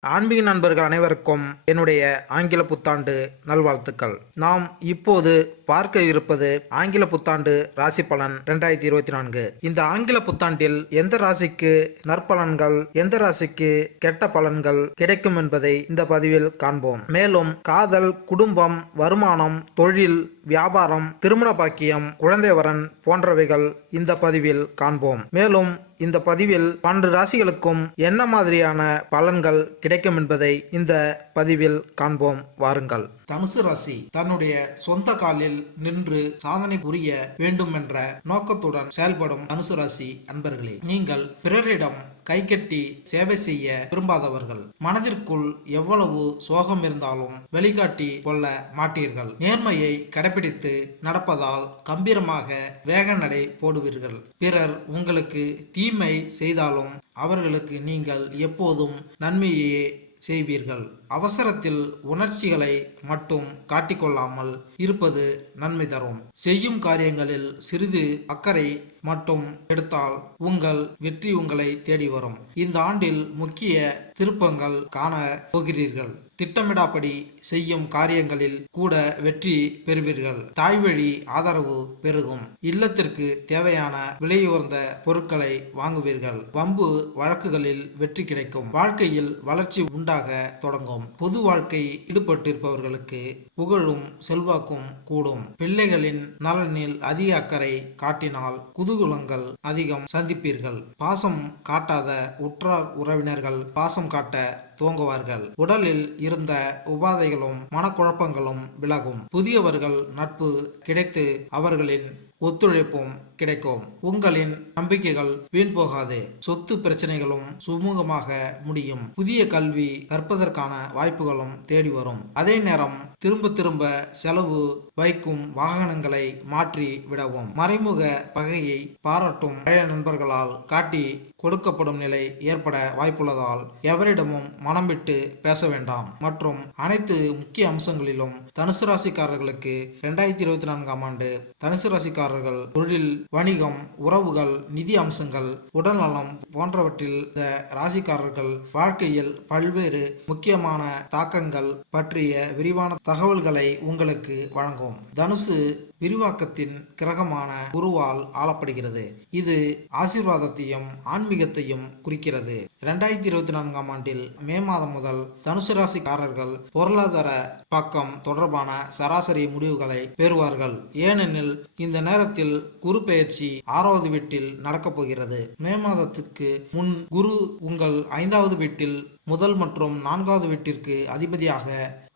ஆன்மீக நண்பர்கள் அனைவருக்கும் என்னுடைய ஆங்கில புத்தாண்டு நல்வாழ்த்துக்கள். நாம் இப்போது பார்க்க இருப்பது ஆங்கில புத்தாண்டு ராசி பலன் ரெண்டாயிரத்தி இருபத்தி நான்கு. இந்த ஆங்கில புத்தாண்டில் எந்த ராசிக்கு நற்பலன்கள் எந்த ராசிக்கு கெட்ட பலன்கள் கிடைக்கும் என்பதை இந்த பதிவில் காண்போம். மேலும் காதல் குடும்பம் வருமானம் தொழில் வியாபாரம் திருமண பாக்கியம் குழந்தை வரன் போன்றவைகள் இந்த பதிவில் காண்போம். மேலும் இந்த பதிவில் பன்னெண்டு ராசிகளுக்கும் என்ன மாதிரியான பலன்கள் கிடைக்கும் என்பதை இந்த பதிவில் காண்போம். வாருங்கள். தனுசு ராசி தன்னுடைய சொந்த காலில் நின்று சாதனை புரிய வேண்டும் என்ற நோக்கத்துடன் செயல்படும் அனுசுராசி அன்பர்களே நீங்கள் பிறரிடம் கைகட்டி சேவை செய்ய விரும்பாதவர்கள். மனதிற்குள் எவ்வளவு சோகம் இருந்தாலும் வெளிக்காட்டி கொள்ள மாட்டீர்கள். நேர்மையை கடைபிடித்து நடப்பதால் கம்பீரமாக வேக நடை போடுவீர்கள். பிறர் உங்களுக்கு தீமை செய்தாலும் அவர்களுக்கு நீங்கள் எப்போதும் நன்மையே செய்வீர்கள். அவசரத்தில் உணர்ச்சிகளை மட்டும் காட்டிக்கொள்ளாமல் இருப்பது நன்மை தரும். செய்யும் காரியங்களில் சிறிது அக்கறை மட்டும் எடுத்தால் உங்கள் வெற்றி உங்களை தேடி வரும். இந்த ஆண்டில் முக்கிய திருப்பங்கள் காண போகிறீர்கள். திட்டமிடாப்படி செய்யும் காரியங்களில் கூட வெற்றி பெறுவீர்கள். தாய்வழி ஆதரவு பெருகும். இல்லத்திற்கு தேவையான விலையுயர்ந்த பொருட்களை வாங்குவீர்கள். வம்பு வழக்குகளில் வெற்றி கிடைக்கும். வாழ்க்கையில் வளர்ச்சி உண்டாக தொடங்கும். பொது வாழ்க்கை ஈடுபட்டிருப்பவர்களுக்கு புகழும் செல்வாக்கும் கூடும். பிள்ளைகளின் நலனில் அதிக அக்கறை காட்டினால் குதூகுலங்கள் அதிகம் சந்திப்பீர்கள். பாசம் காட்டாத உற்றார் உறவினர்கள் பாசம் காட்ட துவங்குவார்கள் உடலில் இருந்த உபாதைகளும் மனக்குழப்பங்களும் விலகும். புதியவர்கள் நட்பு கிடைத்து அவர்களின் ஒத்துழைப்பும் கிடைக்கும். உங்களின் நம்பிக்கைகள் வீண் போகாது. சொத்து பிரச்சனைகளும் சுமூகமாக முடியும். புதிய கல்வி கற்பதற்கான வாய்ப்புகளும் தேடி வரும். அதே நேரம் திரும்ப திரும்ப செலவு வைக்கும் வாகனங்களை மாற்றி விடவும். மறைமுக பகையை பாராட்டும் பழைய நண்பர்களால் காட்டி கொடுக்கப்படும் நிலை ஏற்பட வாய்ப்புள்ளதால் எவரிடமும் மனம் விட்டு பேச வேண்டாம். மற்றும் அனைத்து முக்கிய அம்சங்களிலும் தனுசு ராசிக்காரர்களுக்கு இரண்டாயிரத்தி இருபத்தி நான்காம் ஆண்டு தனுசு ராசிக்காரர்கள் தொழில் வணிகம் உறவுகள் நிதி அம்சங்கள் உடல்நலம் போன்றவற்றில் இந்த ராசிக்காரர்கள் வாழ்க்கையில் பல்வேறு முக்கியமான தாக்கங்கள் பற்றிய விரிவான தகவல்களை உங்களுக்கு வழங்கும். தனுசு விரிவாக்கத்தின் கிரகமான குருவால் ஆளப்படுகிறது. இது ஆசீர்வாதத்தையும் ஆன்மீகத்தையும் குறிக்கிறது. இரண்டாயிரத்தி இருபத்தி நான்காம் ஆண்டில் மே மாதம் முதல் தனுசு ராசிக்காரர்கள் பொருளாதார பக்கம் தொடர்பான சராசரி முடிவுகளை பெறுவார்கள். ஏனெனில் இந்த நேரத்தில் குரு பெயர்ச்சி ஆறாவது வீட்டில் நடக்கப் போகிறது. மே மாதத்துக்கு முன் குரு உங்கள் ஐந்தாவது வீட்டில் முதல் மற்றும் நான்காவது வீட்டிற்கு அதிபதியாக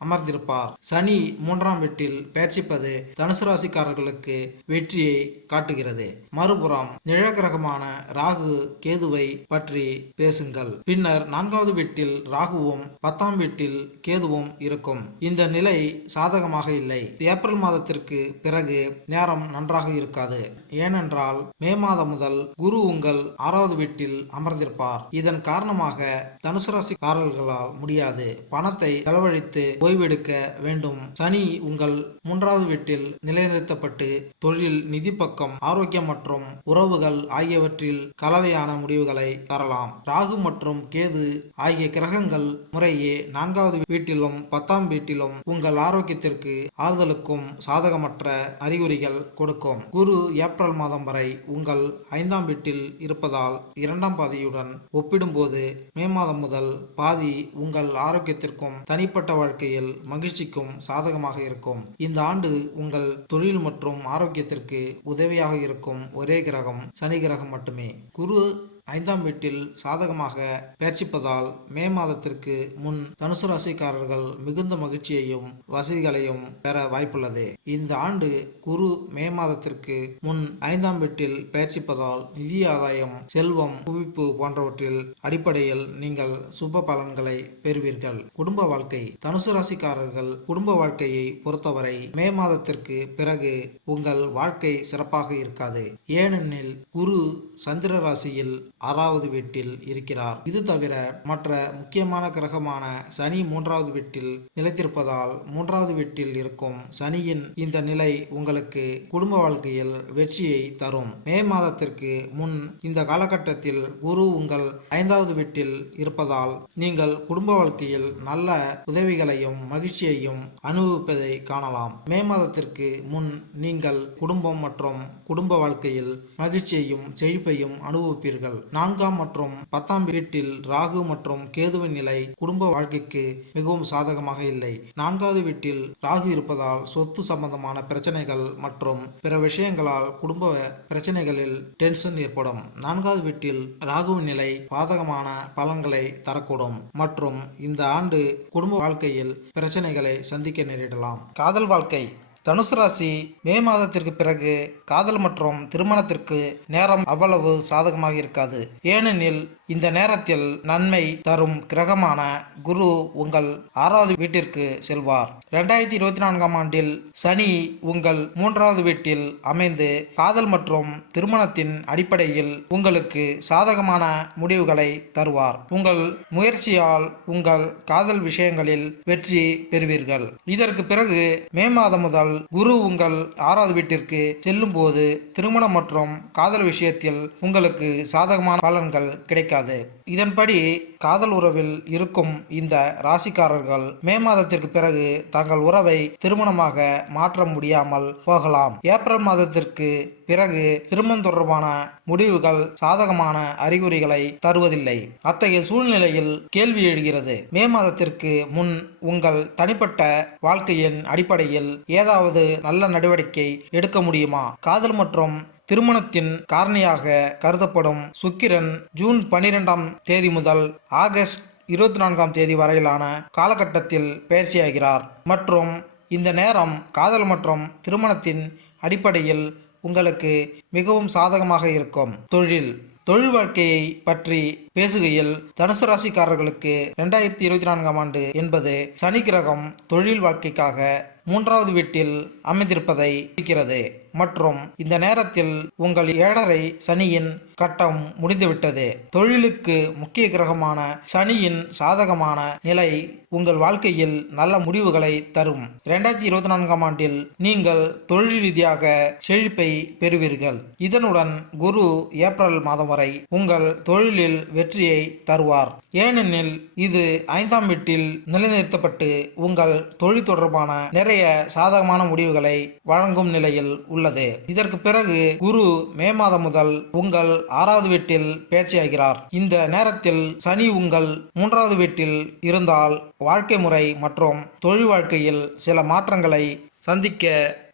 அமர்ந்திருப்பார். சனி மூன்றாம் வீட்டில் பேர்ச்சிப்பது தனுசு ராசிக்காரர்களுக்கு வெற்றியை காட்டுகிறது. மறுபுறம் நிழகிரகமான ராகு கேதுவை பற்றி பேசுங்கள். பின்னர் நான்காவது வீட்டில் ராகுவும் பத்தாம் வீட்டில் கேதுவும் இருக்கும். இந்த நிலை சாதகமாக இல்லை. ஏப்ரல் மாதத்திற்கு பிறகு நேரம் நன்றாக இருக்காது. ஏனென்றால் மே மாதம் முதல் குரு உங்கள் ஆறாவது வீட்டில் அமர்ந்திருப்பார். இதன் காரணமாக தனுசு காரல்களால் முடியாது. பணத்தை செலவழித்து ஓய்வெடுக்க வேண்டும். சனி உங்கள் மூன்றாவது வீட்டில் நிலைநிறுத்தப்பட்டு தொழில் நிதி பக்கம் ஆரோக்கியம் மற்றும் உறவுகள் ஆகியவற்றில் கலவையான முடிவுகளை தரலாம். ராகு மற்றும் கேது ஆகிய கிரகங்கள் முறையே நான்காவது வீட்டிலும் பத்தாம் வீட்டிலும் உங்கள் ஆரோக்கியத்திற்கு ஆறுதலுக்கும் சாதகமற்ற அறிகுறிகள் கொடுக்கும். குரு ஏப்ரல் மாதம் வரை உங்கள் ஐந்தாம் வீட்டில் இருப்பதால் இரண்டாம் பாதியுடன் ஒப்பிடும்போது மே மாதம் முதல் பாதி உங்கள் ஆரோக்கியத்திற்கும் தனிப்பட்ட வாழ்க்கையில் மகிழ்ச்சிக்கும் சாதகமாக இருக்கும். இந்த ஆண்டு உங்கள் தொழில் மற்றும் ஆரோக்கியத்திற்கு உதவியாக இருக்கும். ஒரே கிரகம் சனி கிரகம் மட்டுமே. குரு ஐந்தாம் வீட்டில் சாதகமாக பேர்ச்சிப்பதால் மே மாதத்திற்கு முன் தனுசு ராசிக்காரர்கள் மிகுந்த மகிழ்ச்சியையும் வசதிகளையும் பெற வாய்ப்புள்ளது. இந்த ஆண்டு குரு மே மாதத்திற்கு முன் ஐந்தாம் வீட்டில் பேர்ச்சிப்பதால் நிதி ஆதாயம் செல்வம் குவிப்பு போன்றவற்றில் அடிப்படையில் நீங்கள் சுப பலன்களை பெறுவீர்கள். குடும்ப வாழ்க்கை தனுசு ராசிக்காரர்கள் குடும்ப வாழ்க்கையை பொறுத்தவரை மே மாதத்திற்கு பிறகு உங்கள் வாழ்க்கை சிறப்பாக இருக்காது. ஏனெனில் குரு சந்திர ராசியில் ஆறாவது வீட்டில் இருக்கிறார். இது தவிர மற்ற முக்கியமான கிரகமான சனி மூன்றாவது வீட்டில் நிலைத்திருப்பதால் மூன்றாவது வீட்டில் இருக்கும் சனியின் இந்த நிலை உங்களுக்கு குடும்ப வாழ்க்கையில் வெற்றியை தரும். மே மாதத்திற்கு முன் இந்த காலகட்டத்தில் குரு உங்கள் ஐந்தாவது வீட்டில் இருப்பதால் நீங்கள் குடும்ப வாழ்க்கையில் நல்ல உதவிகளையும் மகிழ்ச்சியையும் அனுபவிப்பதை காணலாம். மே மாதத்திற்கு முன் நீங்கள் குடும்பம் மற்றும் குடும்ப வாழ்க்கையில் மகிழ்ச்சியையும் செழிப்பையும் அனுபவிப்பீர்கள். நான்காம் மற்றும் பத்தாம் வீட்டில் ராகு மற்றும் கேதுவின் நிலை குடும்ப வாழ்க்கைக்கு மிகவும் சாதகமாக இல்லை. நான்காவது வீட்டில் ராகு இருப்பதால் சொத்து சம்பந்தமான பிரச்சனைகள் மற்றும் பிற விஷயங்களால் குடும்ப பிரச்சனைகளில் டென்ஷன் ஏற்படும். நான்காவது வீட்டில் ராகுவின் நிலை பாதகமான பலன்களை தரக்கூடும் மற்றும் இந்த ஆண்டு குடும்ப வாழ்க்கையில் பிரச்சனைகளை சந்திக்க நேரிடலாம். காதல் வாழ்க்கை தனுசு ராசி மே மாதத்திற்கு பிறகு காதல் மற்றும் திருமணத்திற்கு நேரம் அவ்வளவு சாதகமாக இருக்காது. ஏனெனில் இந்த நேரத்தில் நன்மை தரும் கிரகமான குரு உங்கள் ஆறாவது வீட்டிற்கு செல்வார். ரெண்டாயிரத்தி இருபத்தி நான்காம் ஆண்டில் சனி உங்கள் மூன்றாவது வீட்டில் அமைந்து காதல் மற்றும் திருமணத்தின் அடிப்படையில் உங்களுக்கு சாதகமான முடிவுகளை தருவார். உங்கள் முயற்சியால் உங்கள் காதல் விஷயங்களில் வெற்றி பெறுவீர்கள். இதற்கு பிறகு மே மாதம் முதல் குரு உங்கள் ஆறாவது வீட்டிற்கு செல்லும் போது திருமணம் மற்றும் காதல் விஷயத்தில் உங்களுக்கு சாதகமான பலன்கள் கிடைக்காது. இதன்படி காதல் உறவில் இருக்கும் இந்த ராசிக்காரர்கள் மே மாதத்திற்கு பிறகு தங்கள் உறவை திருமணமாக மாற்ற முடியாமல் போகலாம். ஏப்ரல் மாதத்திற்கு பிறகு திருமணம் தொடர்பான முடிவுகள் சாதகமான அறிகுறிகளை தருவதில்லை. அத்தகைய சூழ்நிலையில் கேள்வி எழுகிறது. மே மாதத்திற்கு முன் உங்கள் தனிப்பட்ட வாழ்க்கையின் அடிப்படையில் ஏதாவது நல்ல நடவடிக்கை எடுக்க முடியுமா? காதல் மற்றும் திருமணத்தின் காரணியாக கருதப்படும் சுக்கிரன் ஜூன் பனிரெண்டாம் தேதி முதல் ஆகஸ்ட் இருபத்தி நான்காம் தேதி வரையிலான காலகட்டத்தில் பயிற்சியாகிறார். மற்றும் இந்த நேரம் காதல் மற்றும் திருமணத்தின் அடிப்படையில் உங்களுக்கு மிகவும் சாதகமாக இருக்கும். தொழில் தொழில் வாழ்க்கையை பற்றி பேசுகையில் தனுசு ராசிக்காரர்களுக்கு ரெண்டாயிரத்தி இருபத்தி நான்காம் ஆண்டு என்பது சனி கிரகம் தொழில் வாழ்க்கைக்காக மூன்றாவது வீட்டில் அமைந்திருப்பதை குறிக்கிறது. மற்றும் இந்த நேரத்தில் உங்கள் ஏழரை சனியின் கட்டம் முடிந்துவிட்டது. தொழிலுக்கு முக்கிய கிரகமான சனியின் சாதகமான நிலை உங்கள் வாழ்க்கையில் நல்ல முடிவுகளை தரும். இரண்டாயிரத்தி இருபத்தி நான்காம் ஆண்டில் நீங்கள் தொழில் ரீதியாக செழிப்பை பெறுவீர்கள். இதனுடன் குரு ஏப்ரல் மாதம் வரை உங்கள் தொழிலில் வெற்றியை தருவார். ஏனெனில் இது ஐந்தாம் வீட்டில் நிலைநிறுத்தப்பட்டு உங்கள் தொழில் தொடர்பான நிறைய சாதகமான முடிவுகளை வழங்கும் நிலையில் உள்ளது. இதற்கு பிறகு குரு மே மாதம் முதல் உங்கள் ஆறாவது வீட்டில் பேச்சையாகிறார். இந்த நேரத்தில் சனி உங்கள் மூன்றாவது வீட்டில் இருந்தால் வாழ்க்கை முறை மற்றும் தொழில் வாழ்க்கையில் சில மாற்றங்களை சந்திக்க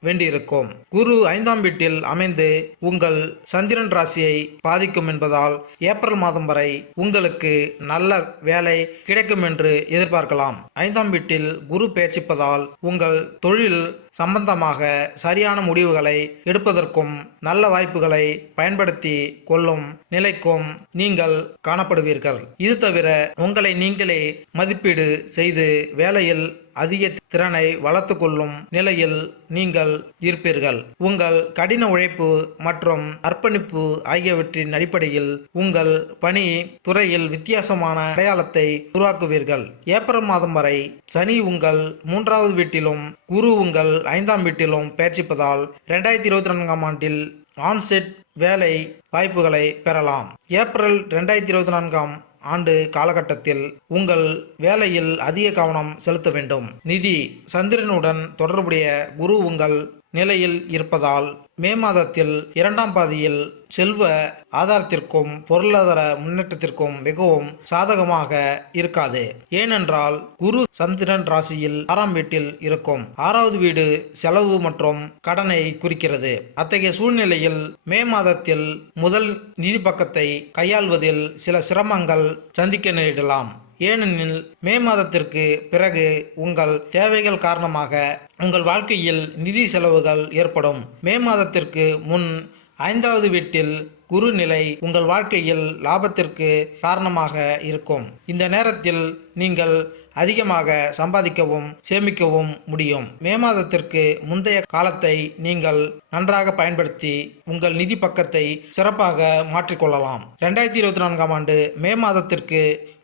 வேண்டியிருக்கும். குரு ஐந்தாம் வீட்டில் அமைந்து உங்கள் சந்திரன் ராசியை பாதிக்கும் என்பதால் ஏப்ரல் மாதம் வரை உங்களுக்கு நல்ல வேலை கிடைக்கும் என்று எதிர்பார்க்கலாம். ஐந்தாம் வீட்டில் குரு பேச்சிப்பதால் உங்கள் தொழில் சம்பந்தமாக சரியான முடிவுகளை எடுப்பதற்கும் நல்ல வாய்ப்புகளை பயன்படுத்தி கொள்ளும் நிலைக்கும் நீங்கள் காணப்படுவீர்கள். இது தவிர உங்களை நீங்களே மதிப்பீடு செய்து வேலையில் அதிக திறனை வளர்த்து கொள்ளும் நிலையில் நீங்கள் இருப்பீர்கள் உங்கள் கடின உழைப்பு மற்றும் அர்ப்பணிப்பு ஆகியவற்றின் அடிப்படையில் உங்கள் பணி துறையில் வித்தியாசமான அடையாளத்தை உருவாக்குவீர்கள். ஏப்ரல் மாதம் வரை சனி உங்கள் மூன்றாவது வீட்டிலும் குரு உங்கள் ஐந்தாம் வீட்டிலும் பயிற்சிப்பதால் ரெண்டாயிரத்தி இருபத்தி நான்காம் ஆண்டில் ஆன்செட் வேலை வாய்ப்புகளை பெறலாம். ஏப்ரல் ரெண்டாயிரத்தி இருபத்தி நான்காம் ஆண்டு காலகட்டத்தில் உங்கள் வேலையில் அதிக கவனம் செலுத்த வேண்டும். நிதி சந்திரனுடன் தொடர்புடைய குரு உங்கள் நிலையில் இருப்பதால் மே மாதத்தில் இரண்டாம் பாதியில் செல்வ ஆதாரத்திற்கும் பொருளாதார முன்னேற்றத்திற்கும் மிகவும் சாதகமாக இருக்காது. ஏனென்றால் குரு சந்திரன் ராசியில் ஆறாம் வீட்டில் இருக்கும். ஆறாவது வீடு செலவு மற்றும் கடனை குறிக்கிறது. அத்தகைய சூழ்நிலையில் மே மாதத்தில் முதல் நிதி பக்கத்தை கையாள்வதில் சில சிரமங்கள் சந்திக்க நேரிடலாம். ஏனெனில் மே மாதத்திற்கு பிறகு உங்கள் தேவைகள் காரணமாக உங்கள் வாழ்க்கையில் நிதி செலவுகள் ஏற்படும். மே மாதத்திற்கு முன் ஐந்தாவது வீட்டில் குரு நிலை உங்கள் வாழ்க்கையில் லாபத்திற்கு காரணமாக இருக்கும். இந்த நேரத்தில் நீங்கள் அதிகமாக சம்பாதிக்கவும் சேமிக்கவும் முடியும். மே மாதத்திற்கு முந்தைய காலத்தை நீங்கள் நன்றாக பயன்படுத்தி உங்கள் நிதி பக்கத்தை சிறப்பாக மாற்றிக்கொள்ளலாம். ரெண்டாயிரத்தி இருபத்தி நான்காம் ஆண்டு மே மாதத்திற்கு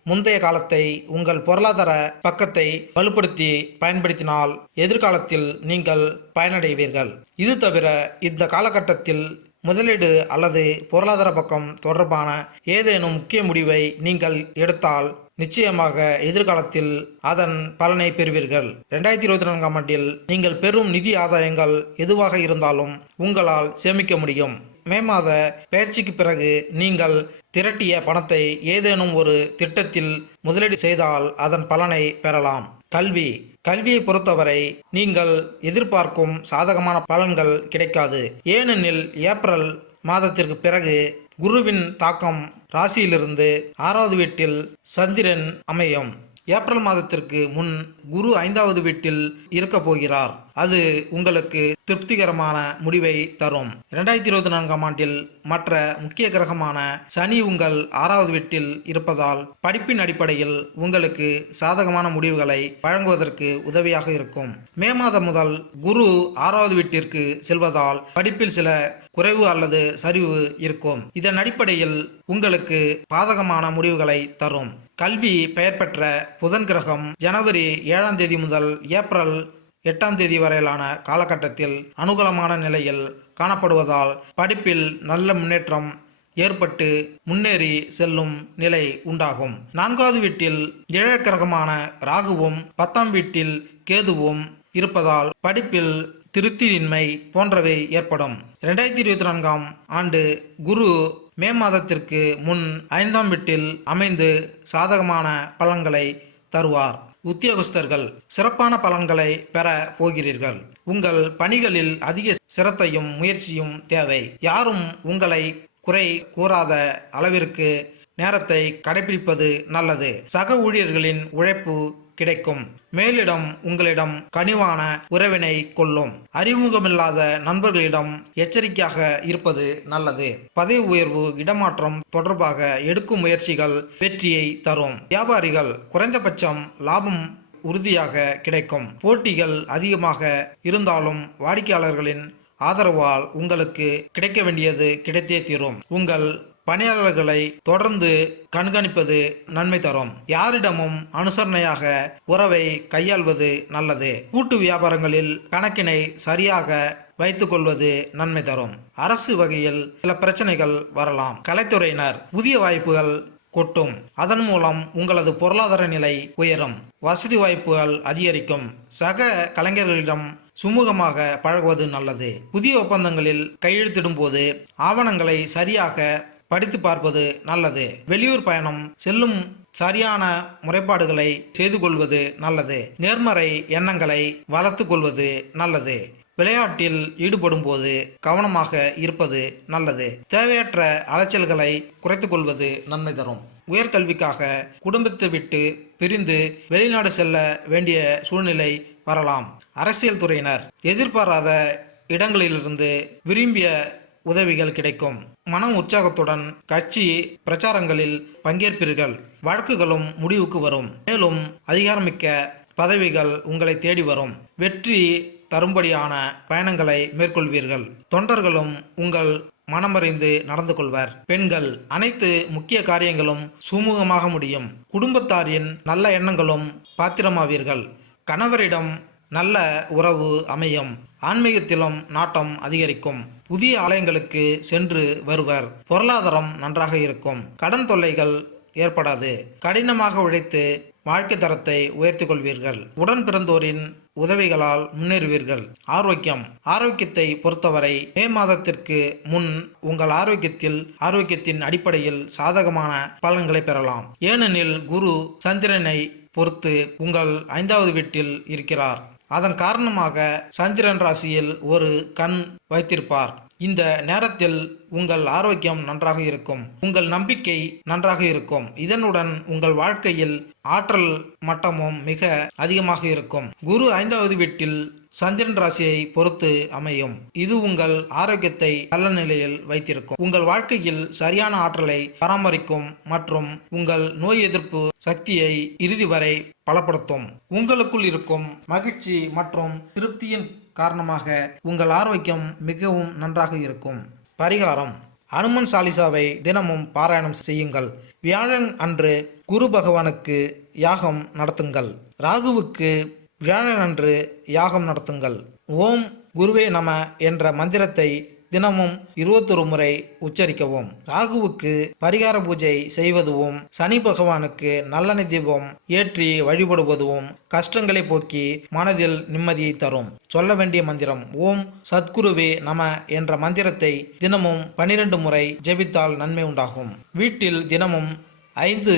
முந்தைய காலத்தை உங்கள் பொருளாதார பக்கத்தை வலுப்படுத்தி பயன்படுத்தினால் எதிர்காலத்தில் நீங்கள் பயனடைவீர்கள். இது தவிர இந்த காலகட்டத்தில் முதலீடு அல்லது பொருளாதார பக்கம் தொடர்பான ஏதேனும் முக்கிய முடிவை நீங்கள் எடுத்தால் நிச்சயமாக எதிர்காலத்தில் அதன் பலனை பெறுவீர்கள். ரெண்டாயிரத்தி இருபத்தி நான்காம் ஆண்டில் நீங்கள் பெறும் நிதி ஆதாயங்கள் எதுவாக இருந்தாலும் உங்களால் சேமிக்க முடியும். மே மாத பயிற்சிக்கு பிறகு நீங்கள் திரட்டிய பணத்தை ஏதேனும் ஒரு திட்டத்தில் முதலீடு செய்தால் அதன் பலனை பெறலாம். கல்வி. கல்வியை பொறுத்தவரை நீங்கள் எதிர்பார்க்கும் சாதகமான பலன்கள் கிடைக்காது. ஏனெனில் ஏப்ரல் மாதத்திற்கு பிறகு குருவின் தாக்கம் ராசியிலிருந்து ஆறாவது வீட்டில் சந்திரன் அமையும். ஏப்ரல் மாதத்திற்கு முன் குரு ஐந்தாவது வீட்டில் இருக்க போகிறார். அது உங்களுக்கு திருப்திகரமான முடிவை தரும். இரண்டாயிரத்தி இருபத்தி நான்காம் ஆண்டில் மற்ற முக்கிய கிரகமான சனி உங்கள் ஆறாவது வீட்டில் இருப்பதால் படிப்பின் அடிப்படையில் உங்களுக்கு சாதகமான முடிவுகளை வழங்குவதற்கு உதவியாக இருக்கும். மே மாதம் முதல் குரு ஆறாவது வீட்டிற்கு செல்வதால் படிப்பில் சில குறைவு அல்லது சரிவு இருக்கும். இதன் அடிப்படையில் உங்களுக்கு பாதகமான முடிவுகளை தரும். கல்வி பெயர் பெற்ற புதன் கிரகம் ஜனவரி ஏழாம் தேதி முதல் ஏப்ரல் எட்டாம் தேதி வரையிலான காலகட்டத்தில் அனுகூலமான நிலையில் காணப்படுவதால் படிப்பில் நல்ல முன்னேற்றம் ஏற்பட்டு முன்னேறி செல்லும் நிலை உண்டாகும். நான்காவது வீட்டில் ஏழக்கிரகமான ராகுவும் பத்தாம் வீட்டில் கேதுவும் இருப்பதால் படிப்பில் திருப்தியின்மை போன்றவை ஏற்படும். இரண்டாயிரத்தி இருபத்தி நான்காம் ஆண்டு குரு மே மாதத்திற்கு முன் ஐந்தாம் வீட்டில் அமைந்து சாதகமான பலன்களை தருவார். உத்தியோகஸ்தர்கள் சிறப்பான பலன்களை பெற போகிறீர்கள். உங்கள் பணிகளில் அதிக சிரத்தையும் முயற்சியும் தேவை. யாரும் உங்களை குறை கூறாத அளவிற்கு நேரத்தை கடைபிடிப்பது நல்லது. சக ஊழியர்களின் உழைப்பு கிடைக்கும். மேலிடம் உங்களிடம் கனிவான உறவினை கொள்ளும். அறிமுகமில்லாத நண்பர்களிடம் எச்சரிக்கையாக இருப்பது நல்லது. பதவி உயர்வு இடமாற்றம் தொடர்பாக எடுக்கும் முயற்சிகள் வெற்றியை தரும். வியாபாரிகள் குறைந்தபட்சம் லாபம் உறுதியாக கிடைக்கும். போட்டிகள் அதிகமாக இருந்தாலும் வாடிக்கையாளர்களின் ஆதரவால் உங்களுக்கு கிடைக்க வேண்டியது கிடைத்தே தீரும். உங்கள் பணியாளர்களை தொடர்ந்து கண்காணிப்பது நன்மை தரும். யாரிடமும் அனுசரணையாக உறவை கையாள்வது நல்லது. கூட்டு வியாபாரங்களில் கணக்கினை சரியாக வைத்துக் கொள்வது நன்மை தரும். அரசு வகையில் சில பிரச்சனைகள் வரலாம். கலைத்துறையினர் புதிய வாய்ப்புகள் கொட்டும். அதன் மூலம் உங்களது பொருளாதார நிலை உயரும். வசதி வாய்ப்புகள் அதிகரிக்கும். சக கலைஞர்களிடம் சுமூகமாக பழகுவது நல்லது. புதிய ஒப்பந்தங்களில் கையெழுத்திடும் போது ஆவணங்களை சரியாக படித்து பார்ப்பது நல்லது. வெளியூர் பயணம் செல்லும் சரியான முறைப்பாடுகளை செய்து கொள்வது நல்லது. நேர்மறை எண்ணங்களை வளர்த்து கொள்வது நல்லது. விளையாட்டில் ஈடுபடும் போது கவனமாக இருப்பது நல்லது. தேவையற்ற அலைச்சல்களை குறைத்து கொள்வது நன்மை தரும். உயர்கல்விக்காக குடும்பத்தை விட்டு பிரிந்து வெளிநாடு செல்ல வேண்டிய சூழ்நிலை வரலாம். அரசியல் துறையினர் எதிர்பாராத இடங்களிலிருந்து விரும்பிய உதவிகள் கிடைக்கும். மன உற்சாகத்துடன் கட்சி பிரச்சாரங்களில் பங்கேற்பீர்கள். வழக்குகளும் முடிவுக்கு வரும். மேலும் அதிகாரமிக்க பதவிகள் உங்களை தேடி வரும். வெற்றி தரும்படியான பயணங்களை மேற்கொள்வீர்கள். தொண்டர்களும் உங்கள் மனமறிந்து நடந்து கொள்வர். பெண்கள் அனைத்து முக்கிய காரியங்களும் சுமூகமாக முடியும். குடும்பத்தாரின் நல்ல எண்ணங்களும் பாத்திரமாவீர்கள். கணவரிடம் நல்ல உறவு அமையும். ஆன்மீகத்திலும் நாட்டம் அதிகரிக்கும். புதிய ஆலயங்களுக்கு சென்று வருவர். பொருளாதாரம் நன்றாக இருக்கும். கடன் தொல்லைகள் ஏற்படாது. கடினமாக உழைத்து வாழ்க்கை தரத்தை உயர்த்தி கொள்வீர்கள். உடன் பிறந்தோரின் உதவிகளால் முன்னேறுவீர்கள். ஆரோக்கியம். ஆரோக்கியத்தை பொறுத்தவரை மே மாதத்திற்கு முன் உங்கள் ஆரோக்கியத்தில் ஆரோக்கியத்தின் அடிப்படையில் சாதகமான பலன்களை பெறலாம். ஏனெனில் குரு சந்திரனை பொறுத்து உங்கள் ஐந்தாவது வீட்டில் இருக்கிறார். அதன் காரணமாக சந்திரன் ராசியில் ஒரு கண் வைத்திருப்பார். இந்த நேரத்தில் உங்கள் ஆரோக்கியம் நன்றாக இருக்கும். உங்கள் நம்பிக்கை நன்றாக இருக்கும். இதனுடன் உங்கள் வாழ்க்கையில் ஆற்றல் மட்டமும் மிக அதிகமாக இருக்கும். குரு ஐந்தாவது வீட்டில் சந்திரன் ராசியை பொறுத்து அமையும். இது உங்கள் ஆரோக்கியத்தை நல்ல நிலையில் வைத்திருக்கும். உங்கள் வாழ்க்கையில் சரியான ஆற்றலை பராமரிக்கும் மற்றும் உங்கள் நோய் எதிர்ப்பு சக்தியை இறுதி வரை பலப்படுத்தும். உங்களுக்குள் இருக்கும் மகிழ்ச்சி மற்றும் திருப்தியின் காரணமாக உங்கள் ஆரோக்கியம் மிகவும் நன்றாக இருக்கும். பரிகாரம். அனுமன் சாலிசாவை தினமும் பாராயணம் செய்யுங்கள். வியாழன் அன்று குரு பகவானுக்கு யாகம் நடத்துங்கள். ராகுவுக்கு வியாழன் அன்று யாகம் நடத்துங்கள். ஓம் குருவே நம என்ற மந்திரத்தை தினமும் இருபத்தொரு முறை உச்சரிக்கவும். ராகுவுக்கு பரிகார பூஜை செய்வதுவும் சனி பகவானுக்கு நல்லெண்ணெய் தீபம் ஏற்றி வழிபடுவதும் கஷ்டங்களை போக்கி மனதில் நிம்மதியை தரும். சொல்ல வேண்டிய மந்திரம் ஓம் சத்குருவே நம என்ற மந்திரத்தை தினமும் பனிரெண்டு முறை ஜெபித்தால் நன்மை உண்டாகும். வீட்டில் தினமும் ஐந்து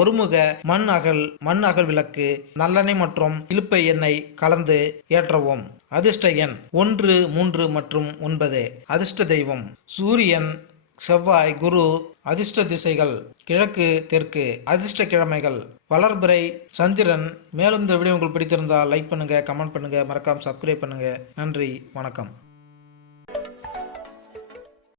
ஒருமுக மண் அகல் மண் அகல் விளக்கு நல்லெண்ணெய் மற்றும் இழுப்பை எண்ணெய் கலந்து ஏற்றவும். அதிர்ஷ்ட எண் ஒன்று மூன்று மற்றும் ஒன்பது. அதிர்ஷ்ட தெய்வம். சூரியன் செவ்வாய் குரு அதிர்ஷ்ட திசைகள் கிழக்கு தெற்கு அதிர்ஷ்ட கிழமைகள். வளர்பிறை சந்திரன். மேலும் இந்த வீடியோ உங்களுக்கு பிடித்திருந்தால் லைக் பண்ணுங்கள் கமெண்ட் பண்ணுங்கள் மறக்காமல் சப்ஸ்கிரைப் பண்ணுங்கள் நன்றி வணக்கம்.